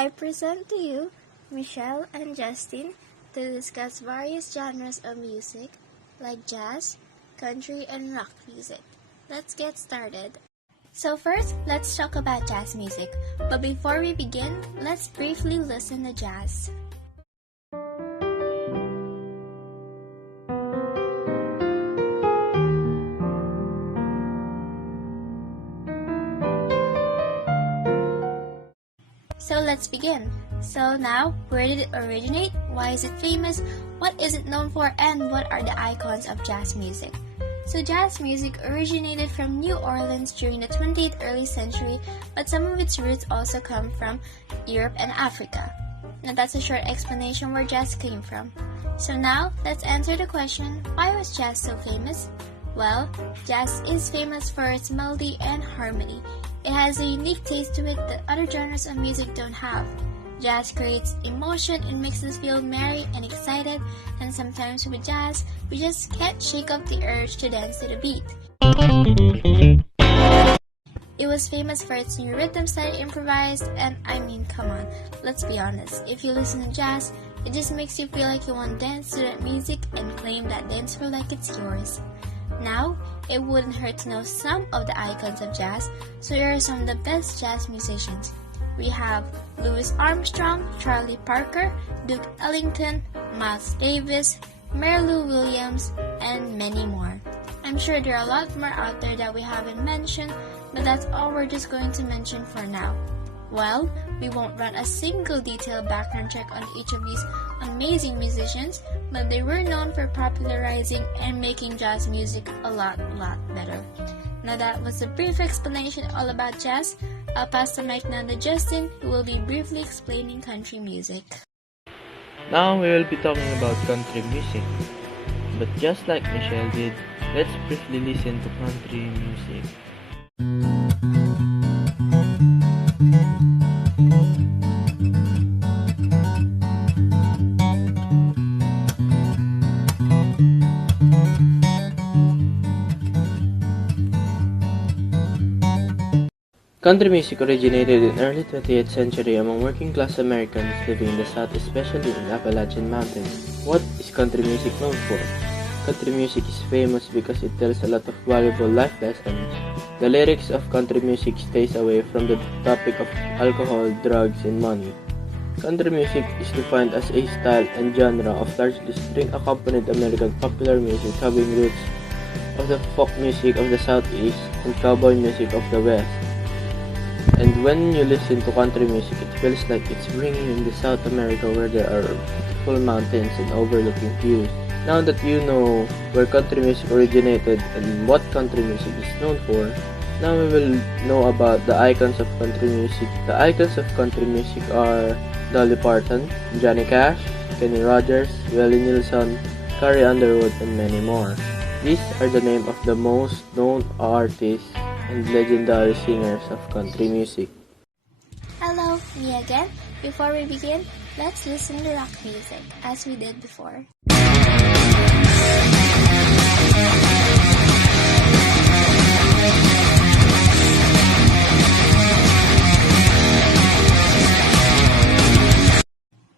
I present to you Michelle and Justin to discuss various genres of music like jazz, country, and rock music. Let's get started. So first, let's talk about jazz music. But before we begin, let's briefly listen to jazz. So let's begin. So now, where did it originate? Why is it famous? What is it known for? And what are the icons of jazz music? So jazz music originated from New Orleans during the 20th early century, but some of its roots also come from Europe and Africa. Now that's a short explanation where jazz came from. So now, let's answer the question, why was jazz so famous? Well, jazz is famous for its melody and harmony. It has a unique taste to it that other genres of music don't have. Jazz creates emotion and makes us feel merry and excited, and sometimes with jazz, we just can't shake off the urge to dance to the beat. It was famous for its new rhythms that it improvised, and come on, let's be honest, if you listen to jazz, it just makes you feel like you want to dance to that music and claim that dance floor like it's yours. Now, it wouldn't hurt to know some of the icons of jazz, so here are some of the best jazz musicians. We have Louis Armstrong, Charlie Parker, Duke Ellington, Miles Davis, Mary Lou Williams, and many more. I'm sure there are a lot more out there that we haven't mentioned, but that's all we're just going to mention for now. Well, we won't run a single detailed background check on each of these amazing musicians, but they were known for popularizing and making jazz music a lot better. Now that was a brief explanation all about jazz. I'll pass the mic now to Justin, who will be briefly explaining country music. Now we will be talking about country music. But just like Michelle did, let's briefly listen to country music. Country music originated in early 20th century among working-class Americans living in the South, especially in Appalachian Mountains. What is country music known for? Country music is famous because it tells a lot of valuable life lessons. The lyrics of country music stays away from the topic of alcohol, drugs, and money. Country music is defined as a style and genre of largely string-accompanied American popular music having roots of the folk music of the Southeast and cowboy music of the West. And when you listen to country music, it feels like it's bringing you in the South America where there are beautiful mountains and overlooking views. Now that you know where country music originated and what country music is known for, now we will know about the icons of country music. The icons of country music are Dolly Parton, Johnny Cash, Kenny Rogers, Willie Nelson, Carrie Underwood, and many more. These are the names of the most known artists and legendary singers of country music. Hello, me again. Before we begin, let's listen to rock music, as we did before.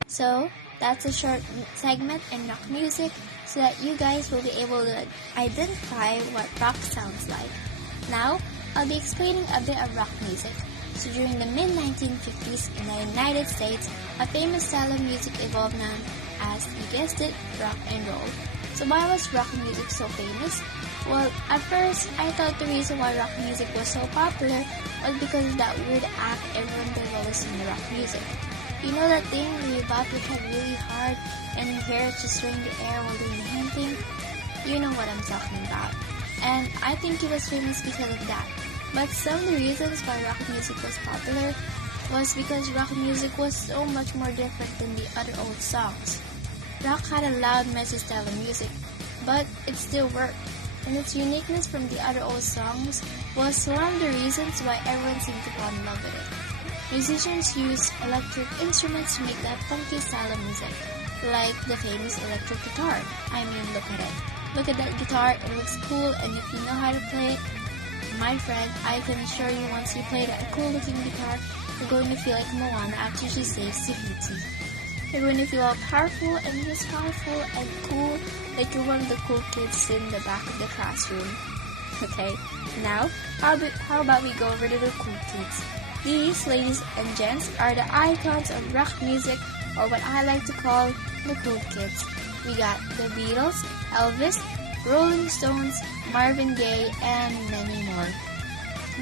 So, that's a short segment in rock music so that you guys will be able to identify what rock sounds like. Now, I'll be explaining a bit of rock music. So during the mid-1950s in the United States, a famous style of music evolved known as, you guessed it, rock and roll. So why was rock music so famous? Well, at first, I thought the reason why rock music was so popular was because of that weird act everyone did while listening to rock music. You know that thing where you bop your head really hard and your hair just swing in the air while doing the hand thing? You know what I'm talking about. And I think it was famous because of that. But some of the reasons why rock music was popular was because rock music was so much more different than the other old songs. Rock had a loud, messy style of music, but it still worked. And its uniqueness from the other old songs was one of the reasons why everyone seemed to fall in love with it. Musicians used electric instruments to make that funky style of music, like the famous electric guitar. Look at it. Look at that guitar, it looks cool, and if you know how to play it, my friend, I can assure you once you play that cool looking guitar, you're going to feel like Moana after she saves Tahiti. You're going to feel all powerful and just powerful and cool, like you're one of the cool kids in the back of the classroom. Okay, now, how about we go over to the cool kids? These, ladies and gents, are the icons of rock music, or what I like to call the cool kids. We got the Beatles, Elvis, Rolling Stones, Marvin Gaye, and many more.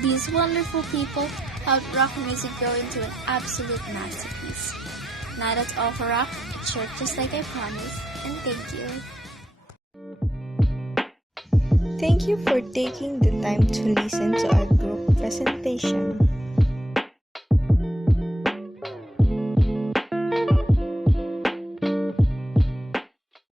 These wonderful people helped rock music grow into an absolute masterpiece. Now that's all for rock, short just like I promised, and thank you. Thank you for taking the time to listen to our group presentation.